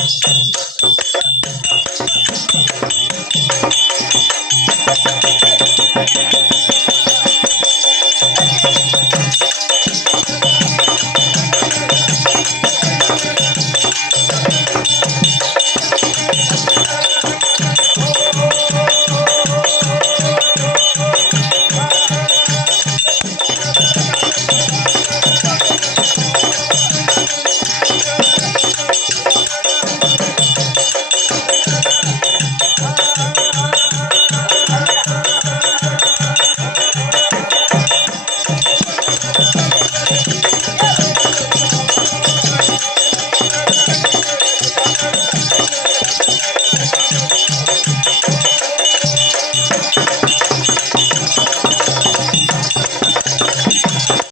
Thank you.